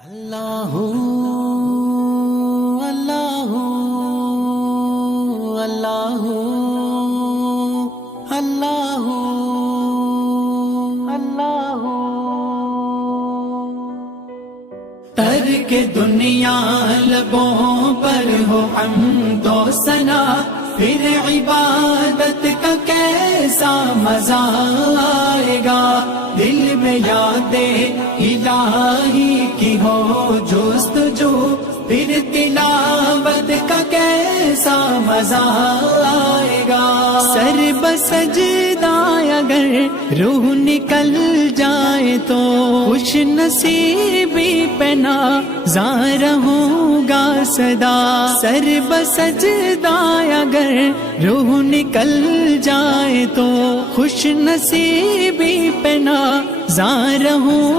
اللہ اللہ اللہ اللہ اللہ ترک دنیا لبوں پر ہو حمد و ثنا، پھر عبادت کا کیسا مزہ آئے گا، دل میں یاد الہی کی ہو جستجو، پھر تلاوت کا کیسا مزہ آئے گا۔ سر بسجدہ اگر روح نکل جائے تو خوش نصیبی پہ ناظر ہوگا صدا۔ سر بسجدہ اگر روح نکل جائے تو خوش نصیبی پہ ناظر ہوں